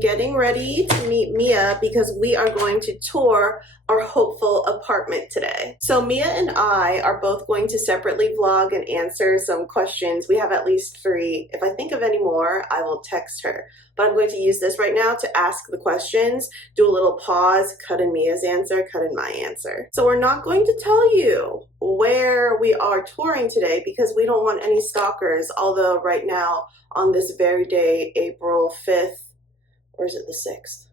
getting ready to meet Mia because we are going to tour our hopeful apartment today. So Mia and I are both going to separately vlog and answer some questions. We have at least 3. If I think of any more, I will text her. But I'm going to use this right now to ask the questions, do a little pause, cut in Mia's answer, cut in my answer. So we're not going to tell you where we are touring today because we don't want any stalkers, although right now on this very day, April 5th, or is it the 6th?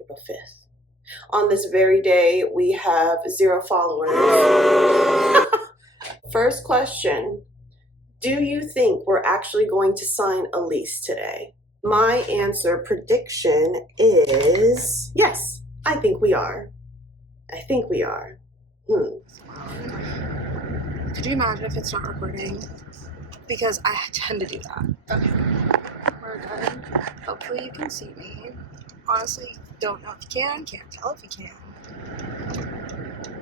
April 5th. On this very day, we have 0 followers. First question, do you think we're actually going to sign a lease today? My answer prediction is yes, I think we are. I think we are. Could you imagine if it's not recording? Because I tend to do that. Okay, we're good. Hopefully you can see me. Honestly, don't know if you can, can't tell if you can.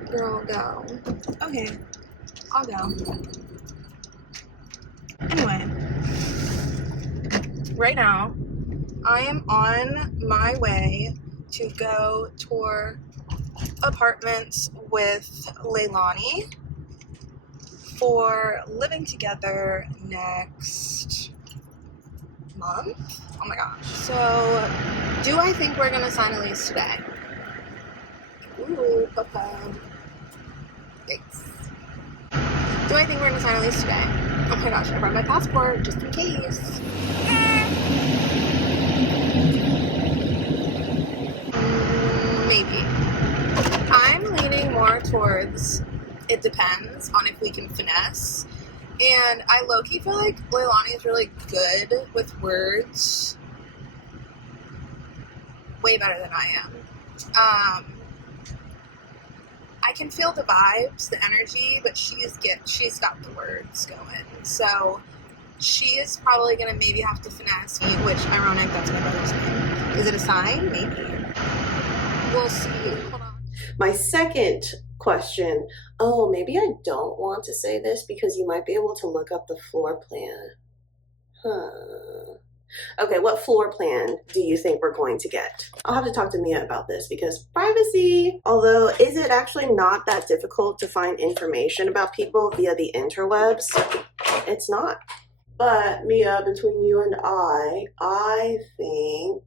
Girl, go. Okay, I'll go. Anyway, right now, I am on my way to go tour apartments with Leilani for living together next month. Oh my gosh. So, do I think we're gonna sign a lease today? Ooh, papa. Yikes. Do I think we're gonna sign a lease today? Oh my gosh, I brought my passport just in case. Maybe. I'm leaning more towards it depends on if we can finesse. And I low-key feel like Leilani is really good with words. Way better than I am. I can feel the vibes, the energy, but she's got the words going. So she is probably gonna maybe have to finesse me, which ironic, that's my brother's name. Is it a sign? Maybe. We'll see. Hold on. My second question, oh, maybe I don't want to say this because you might be able to look up the floor plan. Okay, what floor plan do you think we're going to get? I'll have to talk to Mia about this because privacy. Although, is it actually not that difficult to find information about people via the interwebs? It's not. But Mia, between you and I think,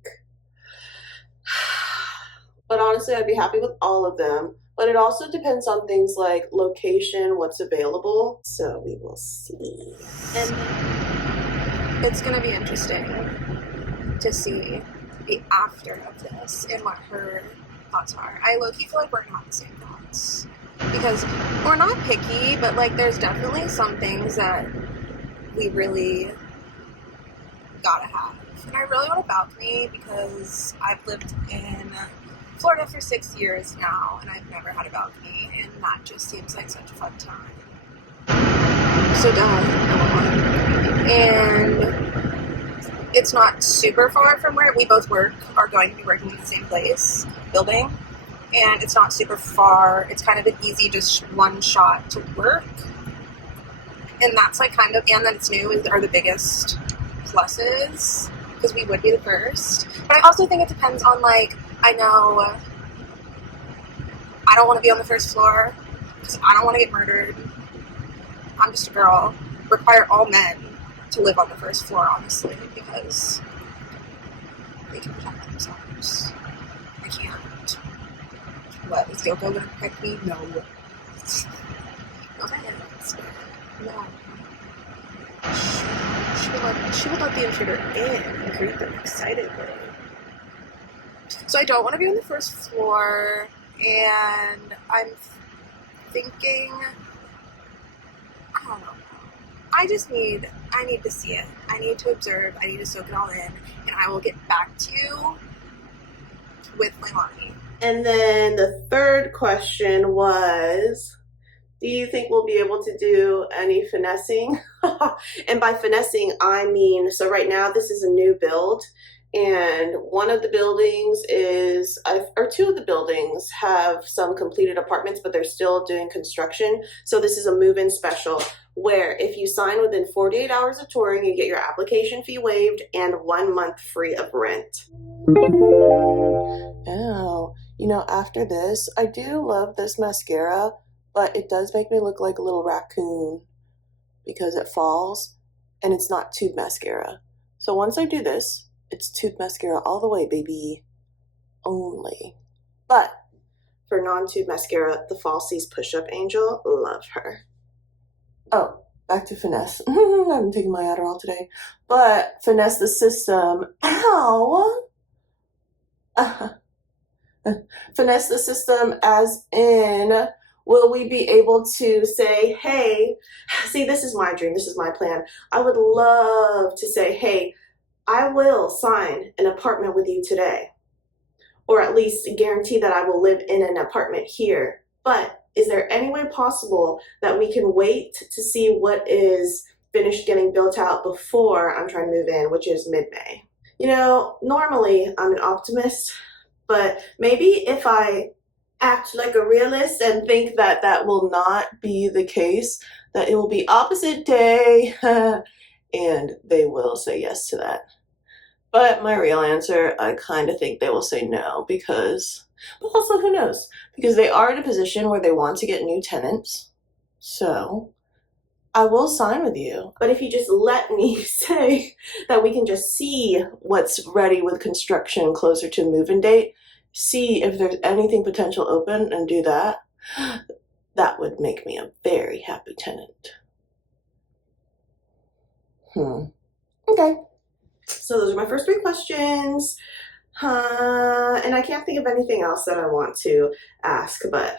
but honestly, I'd be happy with all of them. But it also depends on things like location, what's available. So we will see. And it's going to be interesting to see the after of this and what her thoughts are. I low-key feel like we're going to have the same thoughts. Because we're not picky, but like there's definitely some things that we really gotta have. And I really want a balcony because I've lived in Florida for 6 years now, and I've never had a balcony, and that just seems like such a fun time. So done. And it's not super far from where we both work, are going to be working in the same place, building, and it's not super far. It's kind of an easy, just one shot to work, and that's like kind of, and that it's new are the biggest pluses, because we would be the first. But I also think it depends on like, I know I don't want to be on the first floor because I don't want to get murdered. I'm just a girl. Require all men to live on the first floor, honestly, because they can protect themselves. I can't. What, is Yoko going to protect me? No. No hands. No. She would let the intruder in and greet them excitedly. So I don't want to be on the first floor, and I'm thinking, I don't know. I need to see it. I need to observe. I need to soak it all in, and I will get back to you with Leilani. And then the third question was, do you think we'll be able to do any finessing? And by finessing, I mean, so right now this is a new build, and one of the buildings is, or two of the buildings have some completed apartments, but they're still doing construction. So this is a move-in special where if you sign within 48 hours of touring, you get your application fee waived and 1 month free of rent. Oh, you know, after this, I do love this mascara, but it does make me look like a little raccoon because it falls and it's not tube mascara. So once I do this, it's tube mascara all the way, baby. Only. But for non-tube mascara, the Falsies Push-Up Angel, love her. Oh, back to finesse. I haven't taken my Adderall today. But finesse the system. Ow! Finesse the system as in, will we be able to say, hey, see, this is my dream, this is my plan. I would love to say, hey, I will sign an apartment with you today, or at least guarantee that I will live in an apartment here. But is there any way possible that we can wait to see what is finished getting built out before I'm trying to move in, which is mid-May? You know, normally I'm an optimist, but maybe if I act like a realist and think that that will not be the case, that it will be opposite day, and they will say yes to that. But my real answer, I kind of think they will say no because, but also who knows? Because they are in a position where they want to get new tenants. So I will sign with you. But if you just let me say that we can just see what's ready with construction closer to move-in date, see if there's anything potential open and do that, that would make me a very happy tenant. Okay. So those are my first 3 questions. And I can't think of anything else that I want to ask, but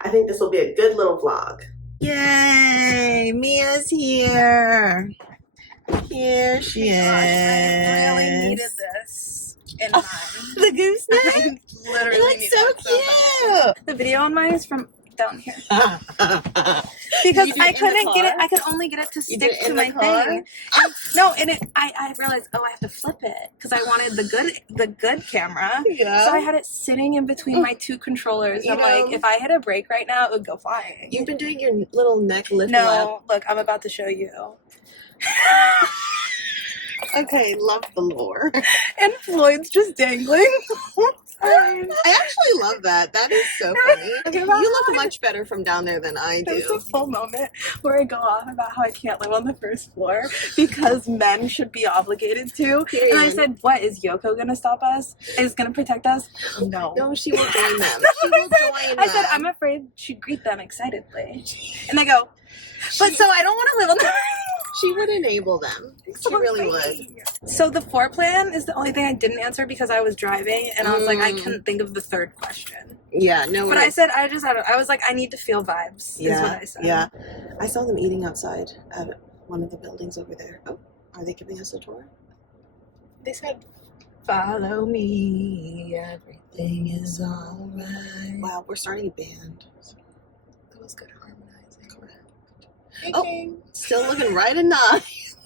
I think this will be a good little vlog. Yay! Mia's here. Here she is. I really needed this in mine. The gooseneck? I literally It looks so cute. The video on mine is from down here. Because I couldn't get it. I could only get it to stick to my thing. No, and I realized, oh, I have to flip it because I wanted the good camera. Yeah. So I had it sitting in between my 2 controllers. I'm like, if I hit a break right now, it would go flying. You've been doing your little neck lift. No, look, I'm about to show you. Okay, love the lore. And Floyd's just dangling. I actually love that. That is so funny. You look much better from down there than I do. There's a full moment where I go off about how I can't live on the first floor because men should be obligated to. And I said, what, is Yoko going to stop us? Is going to protect us? No. No, she will join them. She will join them. I said, I'm afraid she'd greet them excitedly. And they go, but so I don't want to live on the She would enable them. She really would. So the floor plan is the only thing I didn't answer because I was driving and I was like, I couldn't think of the third question. Yeah, no. But I said, I was like, I need to feel vibes, is what I said. Yeah. I saw them eating outside at one of the buildings over there. Oh, are they giving us a tour? They said, follow me, everything is alright. Wow, we're starting a band. That was good harmonizing. Correct. Oh, still looking right and nice.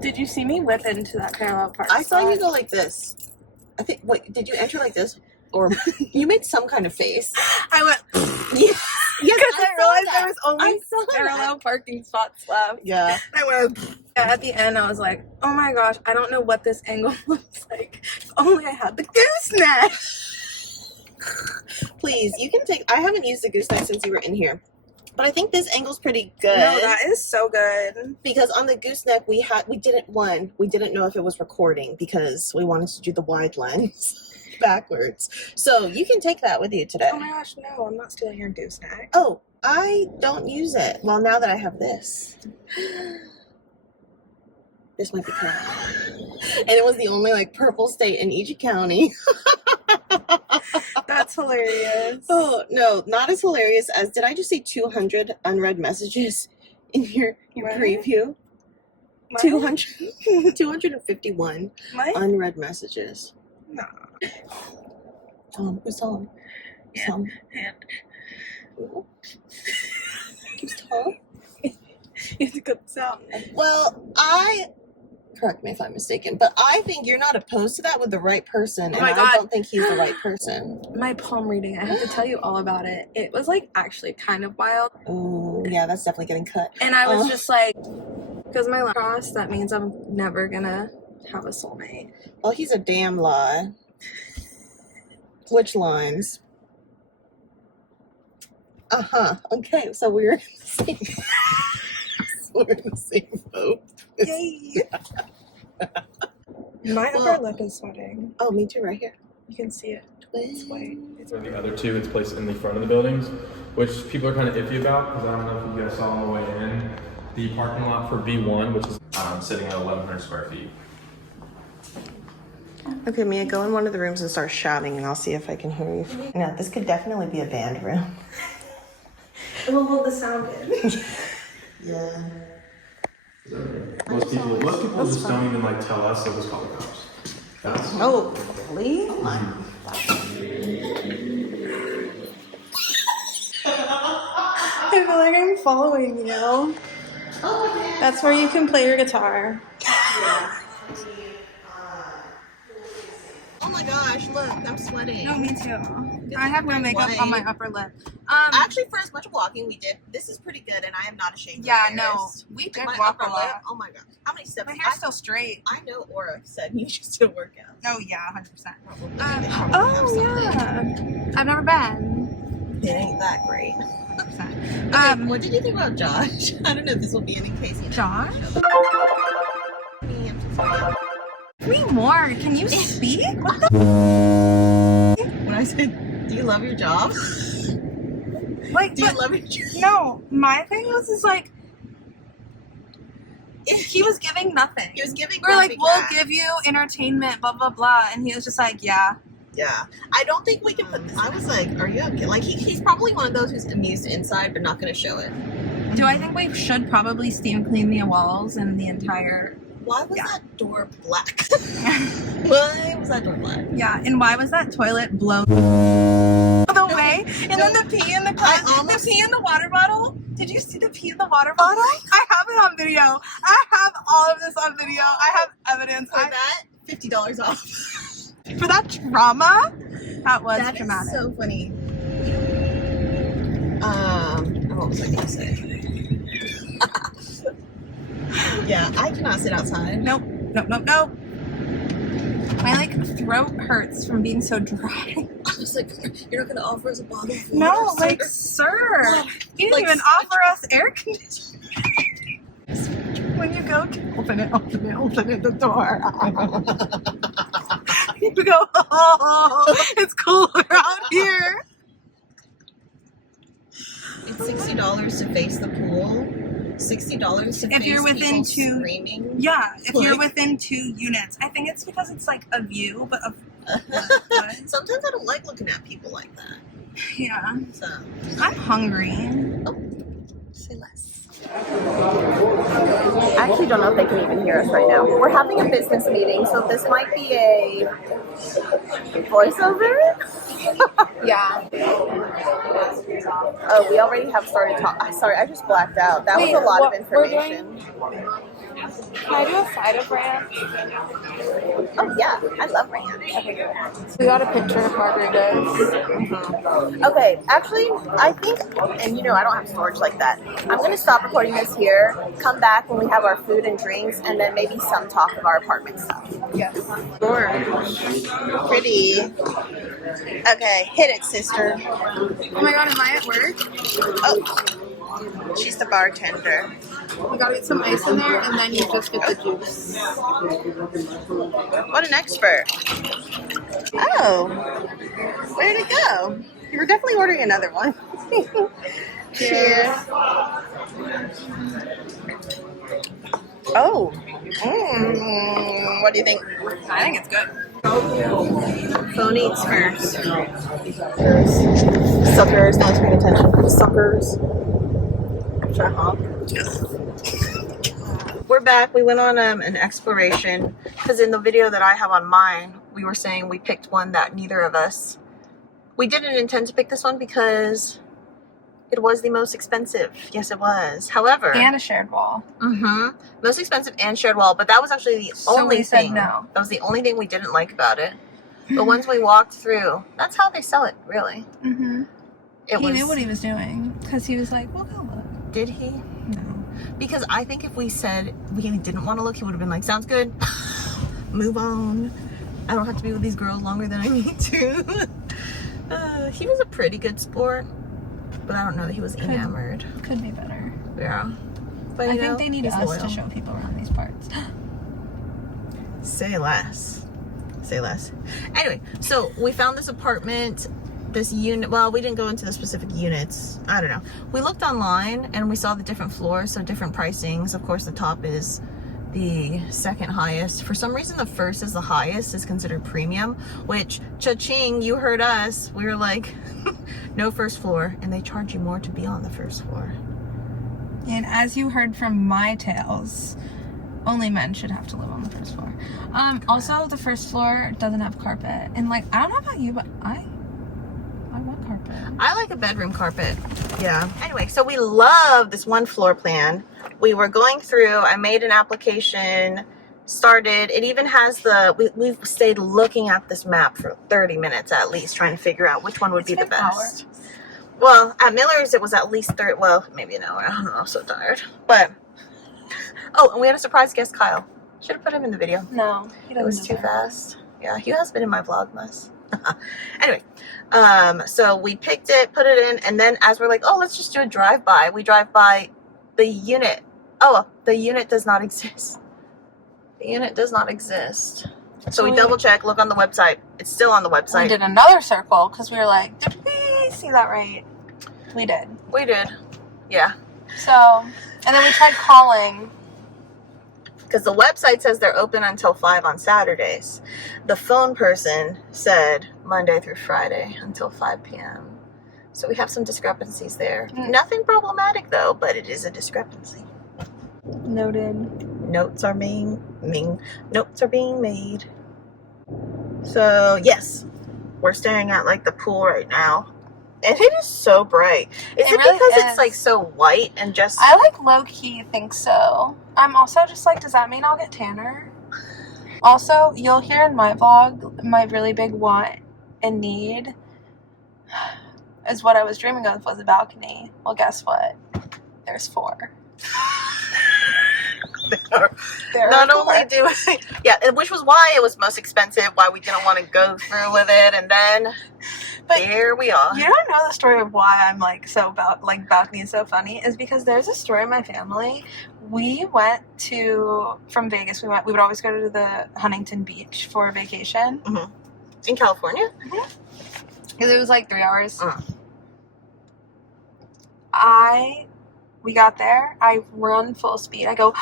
Did you see me whip into that parallel park? I saw you go like this. I think, wait, did you enter like this? Or you made some kind of face. I went, yes, because I realized there was only I saw parallel parking spots left. Yeah. I went, at the end, I was like, oh my gosh, I don't know what this angle looks like. If only I had the gooseneck. Please, you can take, I haven't used the gooseneck since you were in here. But I think this angle's pretty good. No, that is so good. Because on the gooseneck, we didn't know if it was recording because we wanted to do the wide lens backwards. So you can take that with you today. Oh my gosh, no, I'm not stealing your gooseneck. Oh, I don't use it. Well, now that I have this. This might be correct. And it was the only purple state in each county. That's hilarious. Oh, no, not as hilarious as, did I just say 200 unread messages in your preview? 251 unread messages. No. Tell him. Who's telling? Tell him. Who's telling? You have to cut this out. Well, I correct me if I'm mistaken, but I think you're not opposed to that with the right person, and my I God. don't think he's the right person. My palm reading, I have to tell you all about it. It was like actually kind of wild. Ooh, yeah, that's definitely getting cut. And I was just like, because my line crossed, that means I'm never gonna have a soulmate. Well, he's a damn lie. Which lines? Okay, so we're in the same. We're in the same boat. Yay! My upper lip is sweating. Oh, me too, right here. You can see it. It's white. For the other two, it's placed in the front of the buildings, which people are kind of iffy about because I don't know if you guys saw on the way in. The parking lot for B1, which is sitting at 1,100 square feet. Okay, Mia, go in one of the rooms and start shouting, and I'll see if I can hear you. No, this could definitely be a band room. It will hold the sound in. Yeah. Most people just don't even like tell us, they'll just call the cops. Oh, please? I feel like I'm following you. That's where you can play your guitar. Oh my gosh, look, I'm sweating. No, me too. I have no makeup on my upper lip. Actually, for as much walking we did, this is pretty good, and I am not ashamed. Yeah, no, we did My walk upper a lot. lip, oh my god. How many steps? My hair's still straight. I know Aura said you should still work out. Oh yeah, 100%. Oh, Yeah. I've never been. It ain't that great. 100%. What did you think about Josh? I don't know if this will be any case. Josh? 3 more. Can you speak? What the? When I said, do you love your job? Like, Do you love your job? no, my thing was just like, he was giving nothing. He was giving We're like, nothing we'll back. give you entertainment, blah, blah, blah. And he was just like, yeah. Yeah. I don't think we can put this. I was like, are you okay? Like, he's probably one of those who's amused inside, but not going to show it. Do I think we should probably steam clean the walls and the entire... Why was that door black? Why was that door black? Yeah, and why was that toilet blown the way? And then the pee in the the pee in the water bottle. Did you see the pee in the water bottle? I have it on video. I have all of this on video. I have evidence. For that, $50 off. For that trauma, that was dramatic. That is so funny. What was I going to say? Yeah, I cannot sit outside. Nope. My like throat hurts from being so dry. I was like, you're not going to offer us a bottle of water? No, like, sir. He didn't even offer us air conditioning. When you go to open it, the door. You go, oh, it's cooler out here. It's $60 to face the pool. $60 to If face you're within people 2 screaming. Yeah, if you're within 2 units. I think it's because it's like a view, but of Sometimes I don't like looking at people like that. yeah. So I'm hungry. oh, say less. I actually don't know if they can even hear us right now. We're having a business meeting, so this might be a voiceover. Yeah. Oh, we already have started talking. Sorry, I just blacked out. That was a lot of information. Can I do a side of ranch? Oh yeah, I love ranch. We got a picture of margaritas. Okay, actually, I think, and you know, I don't have storage like that. I'm gonna stop recording this here. Come back when we have our food and drinks, and then maybe some talk of our apartment stuff. Yes. Pretty. Okay, hit it, sister. Oh my god, am I at work? Oh, she's the bartender. You gotta get some ice in there, and then you just get the juice. What an expert. Oh, where'd it go? You were definitely ordering another one. Cheers. Oh. What do you think? I think it's good. Phone eats first. Suckers, not paying attention. Suckers. Should I honk? We're back. We went on an exploration because in the video that I have on mine, we were saying we picked one that neither of us. We didn't intend to pick this one because It was the most expensive. Yes, it was. However, And a shared wall. most expensive and shared wall, but that was actually the only we said thing. no. That was the only thing we didn't like about it. But once we walked through, that's how they sell it, really. He knew what he was doing because he was like, "We'll go look." Did he? No. Because I think if we said we didn't want to look, he would have been like, "Sounds good. Move on. I don't have to be with these girls longer than I need to." He was a pretty good sport, but I don't know that he was enamored. Could be better. Yeah. But I think they need us loyal to show people around these parts. Say less. Say less. Anyway, so we found this apartment, this unit. Well, we didn't go into the specific units. I don't know. We looked online and we saw the different floors, so different pricings. Of course, the top is the second highest. For some reason, the first is the highest, is considered premium, which, cha-ching, you heard us. We were like, no first floor, and they charge you more to be on the first floor. And as you heard from my tales, only men should have to live on the first floor. Also, the first floor doesn't have carpet. And like, I don't know about you, but I want carpet. I like a bedroom carpet. Yeah. Anyway, so we love this one floor plan. We were going through, I made an application, started, it even has we've stayed looking at this map for 30 minutes at least, trying to figure out which one would be the best. Well, at Miller's, it was at least 30, well, maybe an hour. I don't know, I'm so tired. But, oh, and we had a surprise guest, Kyle. Should have put him in the video. No, he doesn't. It was too fast. Yeah, he has been in my Vlogmas. Anyway, so we picked it, put it in, and then as we're like, oh, let's just do a drive-by, we drive by the unit. Oh, the unit does not exist. The unit does not exist. So we double check, look on the website. It's still on the website. We did another circle because we were like, did we see that right? We did. We did. Yeah. So, and then we tried calling. Because the website says they're open until 5 on Saturdays. The phone person said Monday through Friday until 5 p.m. So we have some discrepancies there. Nothing problematic though, but it is a discrepancy. Noted. Notes are being made. So yes, we're staring at like the pool right now. And it is so bright. Is it really because is. it's like so white and just... I like low-key think so. I'm also just like, does that mean I'll get tanner? Also, you'll hear in my vlog, my really big want and need is what I was dreaming of was a balcony. Well, guess what? There's 4. Not only do we, yeah, which was why it was most expensive, why we didn't want to go through with it, and then here we are. You don't know the story of why I'm like so about like balcony is so funny is because there's a story in my family. We went from Vegas. We would always go to the Huntington Beach for a vacation. In California. Because it was like 3 hours. We got there. I run full speed. I go,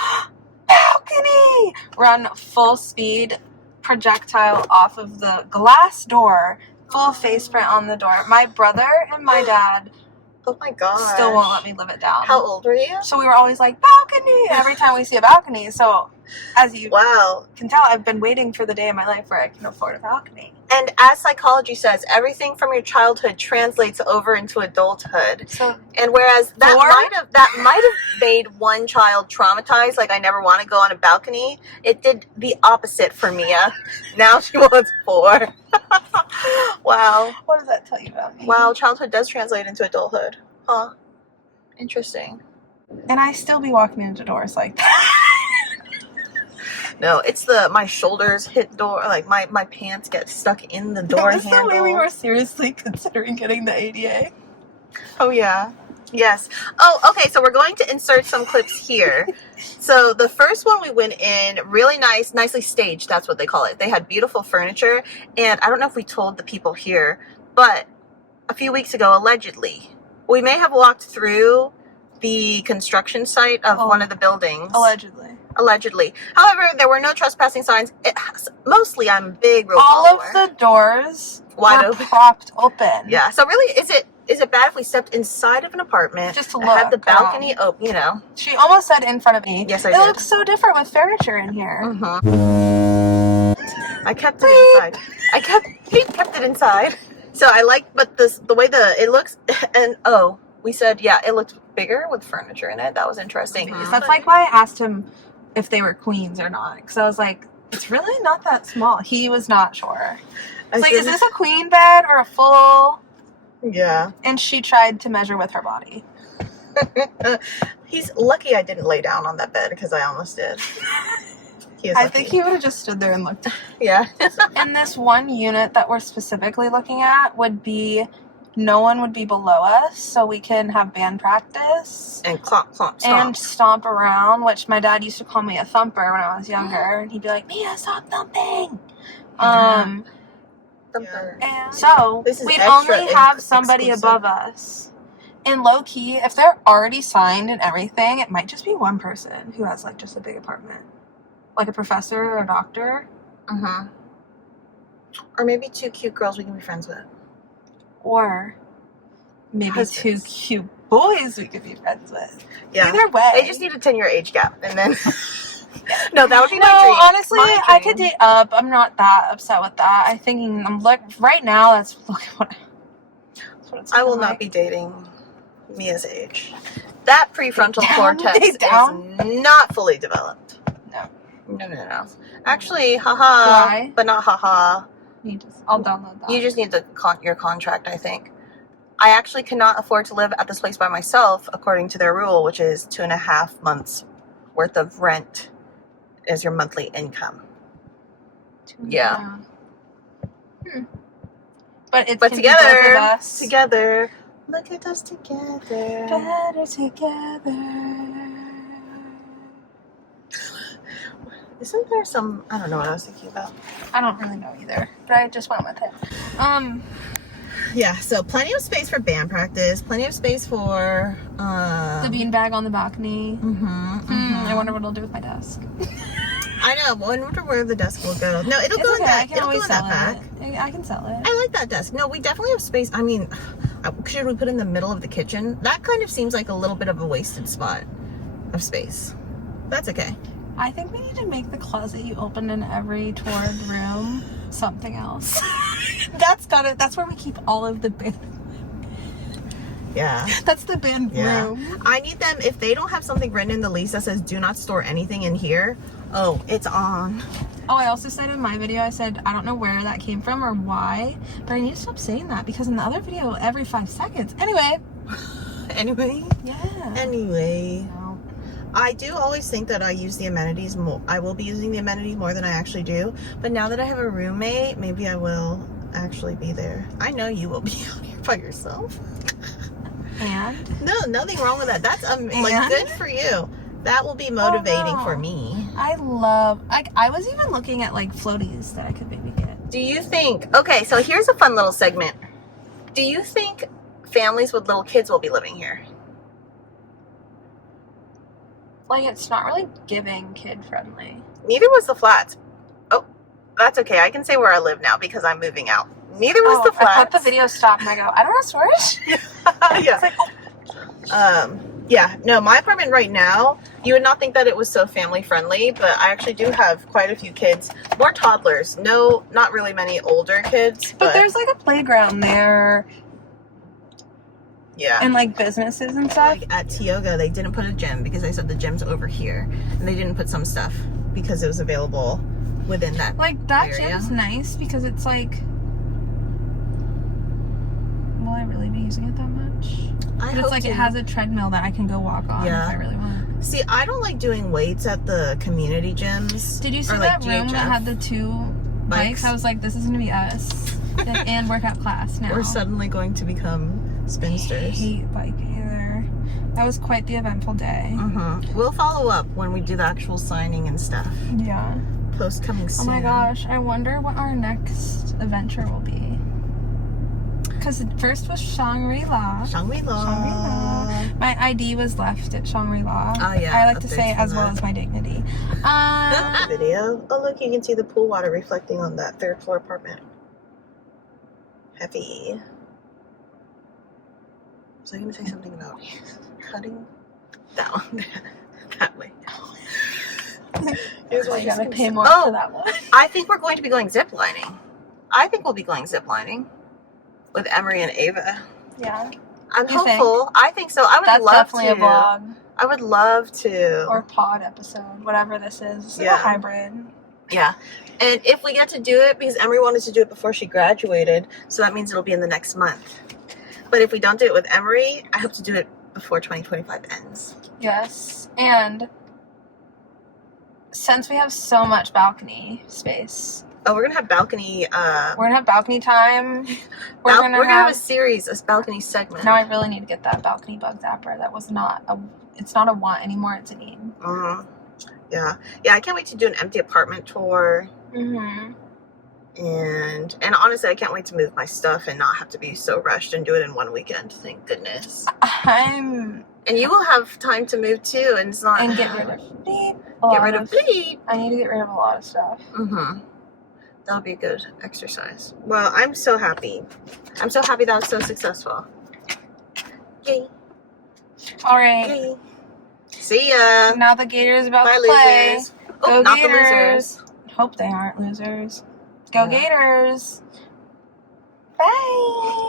balcony! Run full speed, projectile off of the glass door, full face print on the door. My brother and my dad oh my god, still won't let me live it down. How old were you? So we were always like, balcony! Every time we see a balcony. So as you can tell, I've been waiting for the day in my life where I can afford a balcony. And as psychology says, everything from your childhood translates over into adulthood. So, and whereas that might have made one child traumatized, like I never want to go on a balcony, it did the opposite for Mia. Now she wants 4. Wow. What does that tell you about me? Wow, childhood does translate into adulthood. Huh. Interesting. And I still be walking into doors like that. No, it's my shoulders hit door, like my pants get stuck in the door handle. That's the way we were seriously considering getting the ADA. Oh yeah. Yes. Oh, okay, so we're going to insert some clips here. So the first one we went in, really nice, nicely staged, that's what they call it. They had beautiful furniture, and I don't know if we told the people here, but a few weeks ago, allegedly, we may have walked through the construction site of one of the buildings. Allegedly. However, there were no trespassing signs. Mostly, I'm a big rule follower. Of the doors wide were open. Propped open. Yeah. So really, is it bad if we stepped inside of an apartment just to look? Had the balcony open? You know. She almost said in front of me. Yes, I did. It looks so different with furniture in here. I kept it inside. He kept it inside. So I like, but the way it looks, and We said, yeah, it looked bigger with furniture in it. That was interesting. That's like why I asked him if they were queens or not. Because I was like, it's really not that small. He was not sure. It's like, is this a queen bed or a full? Yeah. And she tried to measure with her body. He's lucky I didn't lay down on that bed because I almost did. I think he would have just stood there and looked. Yeah. And this one unit that we're specifically looking at would be, no one would be below us, so we can have band practice. And clomp, clomp, stomp. And stomp around, which my dad used to call me a thumper when I was younger. And he'd be like, Mia, stop thumping. Thumper. And so we'd only have somebody above us. And low key, if they're already signed and everything, it might just be one person who has like just a big apartment. Like a professor or a doctor. Mm-hmm. Or maybe 2 cute girls we can be friends with. Or maybe husbands. 2 cute boys we could be friends with. Yeah. Either way. They just need a 10-year age gap. And then... No, that would be no, my dream. honestly, My I dream. could date up. I'm not that upset with that. I think right now, that's what it's I will like. not be dating Mia's age. That prefrontal cortex is not fully developed. No. Actually, haha, but not haha. I'll download that. You just need your contract, I think. I actually cannot afford to live at this place by myself, according to their rule, which is 2.5 months worth of rent is your monthly income. Yeah. But together, both of us. together. Look at us together. Better together. Isn't there some... I don't know what I was thinking about. I don't really know either, but I just went with it. Yeah, so plenty of space for band practice. Plenty of space for... the beanbag on the balcony. I wonder what it'll do with my desk. I know. I wonder where the desk will go. No, it'll go in that. It'll go in that back. I can sell it. I like that desk. No, we definitely have space. I mean, should we put it in the middle of the kitchen? That kind of seems like a little bit of a wasted spot of space. That's okay. I think we need to make the closet you open in every toured room something else. That's where we keep all of the band. Yeah. That's the band room. I need them, if they don't have something written in the lease that says do not store anything in here, it's on. Oh, I also said in my video, I said, I don't know where that came from or why, but I need to stop saying that because in the other video, every 5 seconds. Anyway. Yeah. Anyway. I do always think that I use the amenities more. I will be using the amenities more than I actually do. But now that I have a roommate, maybe I will actually be there. I know you will be out here by yourself. And? No, nothing wrong with that. That's like good for you. That will be motivating for me. I was even looking at like floaties that I could maybe get. Do you think, okay, so here's a fun little segment. Do you think families with little kids will be living here? Like, it's not really giving kid friendly. Neither was the flats. Oh, that's okay. I can say where I live now because I'm moving out. Neither was the flats. I thought the video stopped and I go, I don't have storage. Yeah. It's like, yeah, no, my apartment right now, you would not think that it was so family friendly, but I actually do have quite a few kids. More toddlers. No, not really many older kids. But there's like a playground there. Yeah. And like businesses and stuff. Like at Tioga, they didn't put a gym because they said the gym's over here. And they didn't put some stuff because it was available within that like that area. gym's nice because it's like, will I really be using it that much? But it's like it has a treadmill that I can go walk on if I really want. See, I don't like doing weights at the community gyms. Did you see that room that had the 2 bikes? I was like, this is going to be us. And workout class now. We're suddenly going to become spinsters. I hate biking either. That was quite the eventful day. We'll follow up when we do the actual signing and stuff. Yeah. Post coming soon. Oh my gosh, I wonder what our next adventure will be. Because first was Shangri-La. Shangri-La. My ID was left at Shangri-La. Oh yeah. I like to say as well as my dignity. Video. Oh look, you can see the pool water reflecting on that 3rd floor apartment. Heavy. Was I going to say something about cutting down that way? Here's why you gotta pay more for that one. I think we're going to be going ziplining. I think we'll be going ziplining with Emery and Ava. Yeah. I'm You think? hopeful. I think so. I would That's love definitely to. a vlog. I would love to. Or pod episode, whatever this is. It's like Yeah. a hybrid. Yeah. And if we get to do it, because Emery wanted to do it before she graduated, so that means it'll be in the next month. But if we don't do it with Emery, I hope to do it before 2025 ends. Yes. And since we have so much balcony space, Oh, we're gonna have balcony. we're gonna have balcony time. We're gonna have a series, a balcony segment. Now I really need to get that balcony bug zapper. That was not a. It's not a want anymore. It's a need. Yeah. I can't wait to do an empty apartment tour. Mm-hmm. And honestly, I can't wait to move my stuff and not have to be so rushed and do it in one weekend. Thank goodness. And you will have time to move too, and it's not. And get rid of bleep. I need to get rid of a lot of stuff. That'll be a good exercise. Well, I'm so happy. I'm so happy that was so successful. Yay. All right. Yay. See ya. Now the Gator is about Bye, to play. losers. Go not Gators. the losers. Hope they aren't losers. Go Yeah. Gators. Bye.